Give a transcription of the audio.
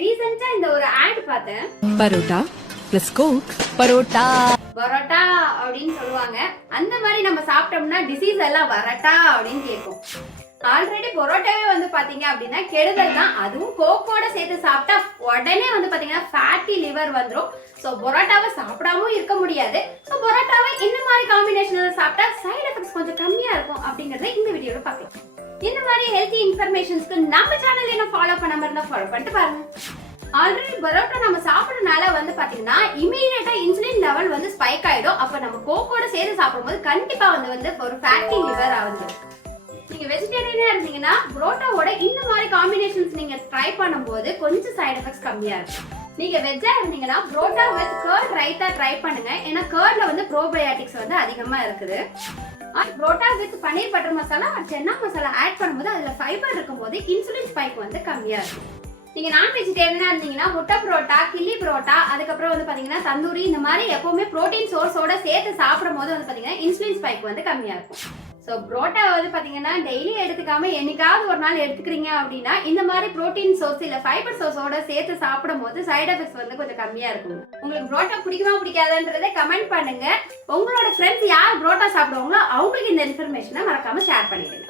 ரீசெண்டா இந்த ஒரு ஆட் பார்த்தேன். பரோட்டா பிளஸ் கோக் பரோட்டா பரோட்டா அப்படின்னு சொல்லுவாங்க. அந்த மாதிரி நம்ம சாப்பிட்டோம்னா டிசீஸ் எல்லாம் வரட்டா அப்படின்னு கேட்கும். ஆல்ரெடி பரோட்டாவே வந்து பாத்தீங்க அப்படின்னா கெடுதல் தான். அதுவும் கோக்கோட சேர்த்து சாப்பிட்டா உடனே வந்து பாத்தீங்கன்னா ஃபேட்டி லிவர் வந்துடும். ஸோ பரோட்டாவை சாப்பிடாமவும் இருக்க முடியாது. ஸோ பரோட்டாவை இந்த மாதிரி காம்பினேஷன்ல சாப்பிட்டா சைடு எஃபெக்ட்ஸ் கொஞ்சம் கம்மியா இருக்கும் அப்படிங்கறத இந்த வீடியோல பார்க்கலாம். இந்த மாதிரி ஹெல்த்தி இன்ஃபர்மேஷன்ஸ்க்கு நம்ம சேனல் என்ன ஃபாலோ பண்ணாம இருந்தா ஃபாலோ பண்ணிட்டு பாருங்க. ஆல்ரெடி பரோட்டா நம்ம சாப்பிடறதுனால வந்து பாத்தீங்கன்னா இமீடியட்டா இன்சுலின் லெவல் வந்து ஸ்பைக் ஆயிடும். அப்ப நம்ம கோக்கோட சேர்த்து சாப்பிடும்போது கண்டிப்பா வந்து ஒரு ஃபேட்டி லிவர் ஆகுது. நீங்க வெஜிடேரியனா இருந்தீங்கன்னா புரோட்டாவோட இந்த மாதிரி காம்பினேஷன்ஸ் நீங்க ட்ரை பண்ணும்போது கொஞ்சம் சைடு எஃபெக்ட்ஸ் கம்மியா இருக்கும். நீங்க வெஜ்ஜா இருந்தீங்கன்னா parotta with curd raita try பண்ணுங்க. ஏன்னா கர்ட்ல வந்து ப்ரோபயோட்டிக்ஸ் வந்து அதிகமா இருக்குது. Parotta with paneer butter masala chana masala add பண்ணும்போது அதுல ஃபைபர் இருக்கும்போது இன்சுலின் ஸ்பைக் வந்து கம்மியா இருக்கும். நீங்க நான் வெஜிடேரியனா இருந்தீங்கன்னா முட்டை புரோட்டா, கில்லி புரோட்டா, அதுக்கப்புறம் வந்து பாத்தீங்கன்னா தந்தூரி, இந்த மாதிரி எப்பவுமே புரோட்டீன் சோர்ஸோட சேர்த்து சாப்பிடும் போது வந்து பாத்தீங்கன்னா இன்சுலின் ஸ்பைக் வந்து கம்மியா இருக்கும். ஸோ புரோட்டா வந்து பாத்தீங்கன்னா டெய்லி எடுத்துக்காம என்னைக்காவது ஒரு நாள் எடுத்துக்கிறீங்க அப்படின்னா இந்த மாதிரி புரோட்டீன் சோர்ஸ் இல்ல ஃபைபர் சோர்ஸோட சேர்த்து சாப்பிடும் போது சைடு எஃபெக்ட்ஸ் வந்து கொஞ்சம் கம்மியா இருக்கும். உங்களுக்கு புரோட்டா பிடிக்குமா பிடிக்காதுன்றதை கமெண்ட் பண்ணுங்க. உங்களோட ஃப்ரெண்ட்ஸ் யார் புரோட்டா சாப்பிடுவாங்களோ அவங்களுக்கு இந்த இன்ஃபர்மேஷனை மறக்காம ஷேர் பண்ணிடுங்க.